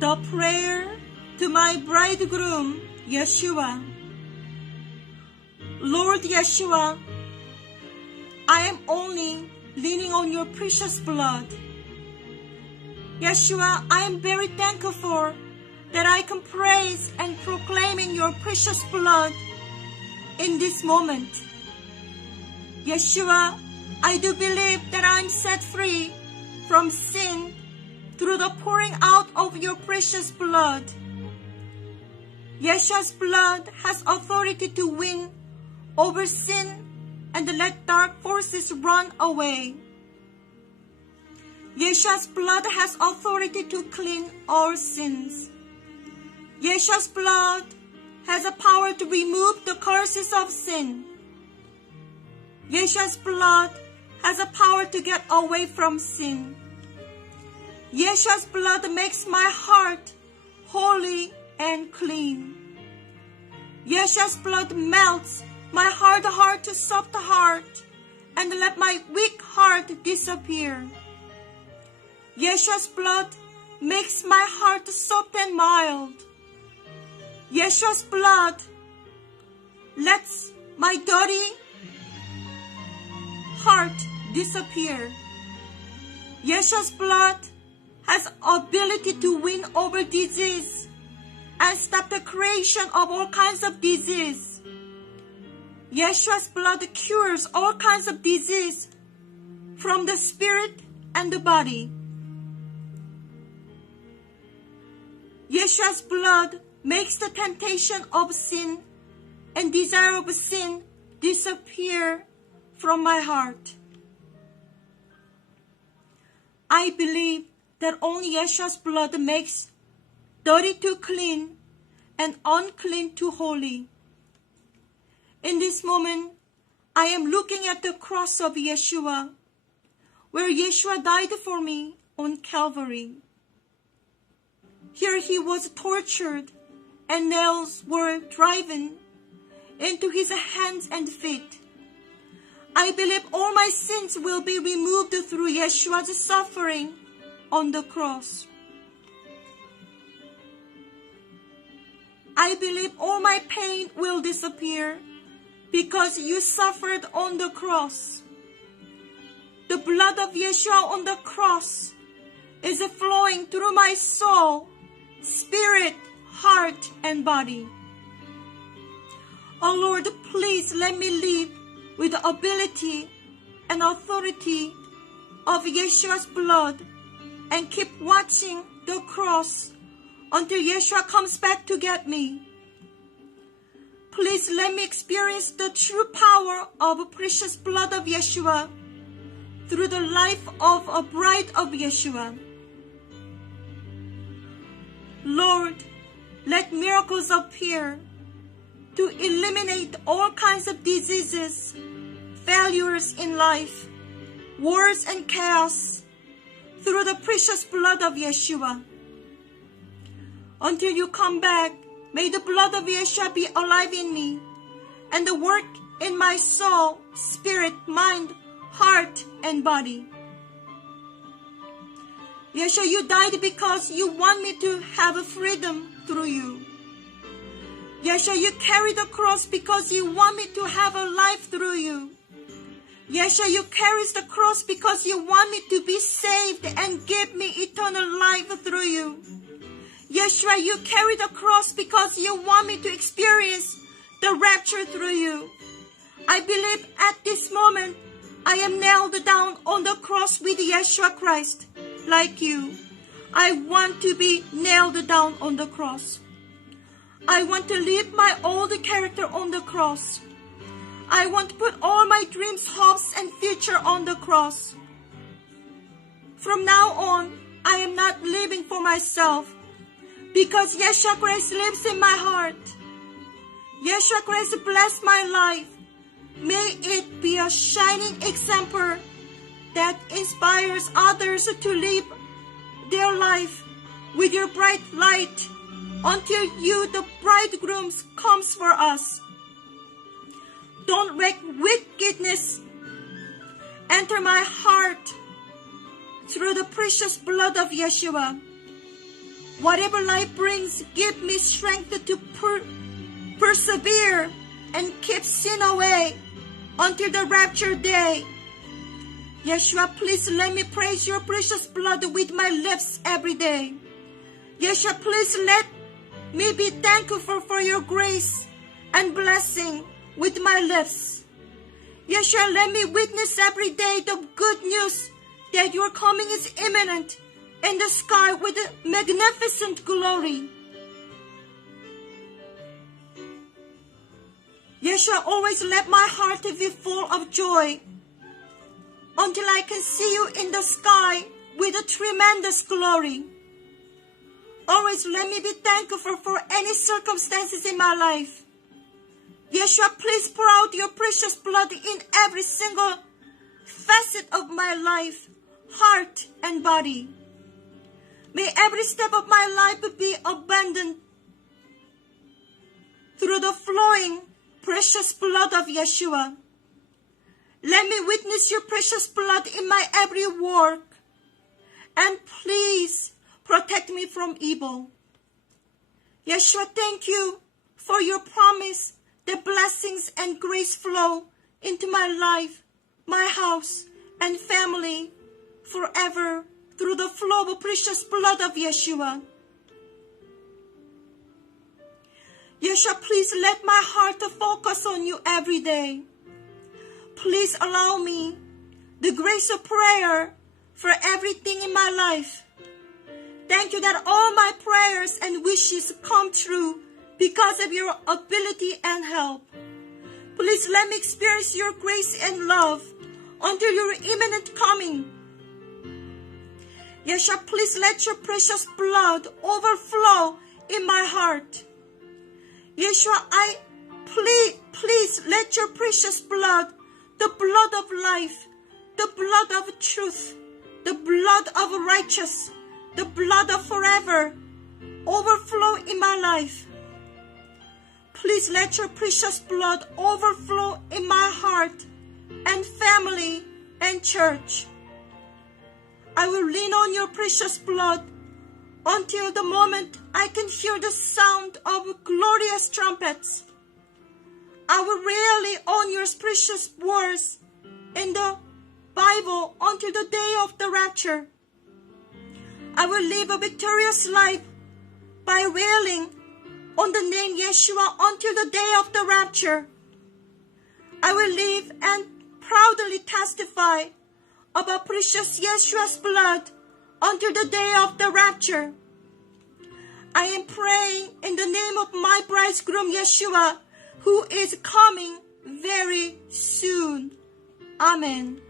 The prayer to my bridegroom, Yeshua. Lord Yeshua, I am only leaning on your precious blood. Yeshua, I am very thankful that I can praise and proclaim in your precious blood in this moment. Yeshua, I do believe that I am set free from sin through the pouring out of your precious blood. Yeshua's blood has authority to win over sin and let dark forces run away. Yeshua's blood has authority to clean all sins. Yeshua's blood has a power to remove the curses of sin. Yeshua's blood has a power to get away from sin. Yeshua's blood makes my heart holy and clean. Yeshua's blood melts my hard heart to soft heart and let my weak heart disappear. Yeshua's blood makes my heart soft and mild. Yeshua's blood lets my dirty heart disappear. Yeshua's blood has ability to win over disease and stop the creation of all kinds of disease. Yeshua's blood cures all kinds of disease from the spirit and the body. Yeshua's blood makes the temptation of sin and desire of sin disappear from my heart. I believe that only Yeshua's blood makes dirty to clean and unclean to holy. In this moment, I am looking at the cross of Yeshua, where Yeshua died for me on Calvary. Here he was tortured and nails were driven into his hands and feet. I believe all my sins will be removed through Yeshua's suffering on the cross. I believe all my pain will disappear because you suffered on the cross. The blood of Yeshua on the cross is flowing through my soul, spirit, heart, and body. Oh Lord, please let me live with the ability and authority of Yeshua's blood and keep watching the cross until Yeshua comes back to get me. Please let me experience the true power of the precious blood of Yeshua through the life of a bride of Yeshua. Lord, let miracles appear to eliminate all kinds of diseases, failures in life, wars and chaos through the precious blood of Yeshua. Until you come back, may the blood of Yeshua be alive in me and the work in my soul, spirit, mind, heart, and body. Yeshua, you died because you want me to have a freedom through you. Yeshua, you carried the cross because you want me to have a life through you. Yeshua, you carried the cross because you want me to be saved and give me eternal life through you. Yeshua, you carry the cross because you want me to experience the rapture through you. I believe at this moment I am nailed down on the cross with Yeshua Christ, like you. I want to be nailed down on the cross. I want to leave my old character on the cross. I want to put all my dreams, hopes, and future on the cross. From now on, I am not living for myself, because Yeshua Christ lives in my heart. Yeshua Christ bless my life. May it be a shining example that inspires others to live their life with your bright light until you, the bridegroom, comes for us. Don't let wickedness enter my heart through the precious blood of Yeshua. Whatever life brings, give me strength to persevere and keep sin away until the rapture day. Yeshua, please let me praise your precious blood with my lips every day. Yeshua, please let me be thankful for your grace and blessing with my lips. Yeshua, let me witness every day the good news that your coming is imminent in the sky with a magnificent glory. Yeshua, always let my heart be full of joy until I can see you in the sky with a tremendous glory. Always let me be thankful for any circumstances in my life. Yeshua, please pour out your precious blood in every single facet of my life, heart, and body. May every step of my life be abundant through the flowing precious blood of Yeshua. Let me witness your precious blood in my every work. And please protect me from evil. Yeshua, thank you for your promise that blessings and grace flow into my life, my house, and family forever through the flow of precious blood of Yeshua. Yeshua, please let my heart focus on you every day. Please allow me the grace of prayer for everything in my life. Thank you that all my prayers and wishes come true because of your ability and help. Please let me experience your grace and love until your imminent coming. Yeshua, please let your precious blood overflow in my heart. Yeshua, please let your precious blood, the blood of life, the blood of truth, the blood of righteous, the blood of forever, overflow in my life. Please let your precious blood overflow in my heart and family and church. I will lean on your precious blood until the moment I can hear the sound of glorious trumpets. I will rely on your precious words in the Bible until the day of the rapture. I will live a victorious life by railing on the name Yeshua until the day of the rapture. I will live and proudly testify about precious Yeshua's blood until the day of the rapture. I am praying in the name of my bridegroom Yeshua, who is coming very soon. Amen.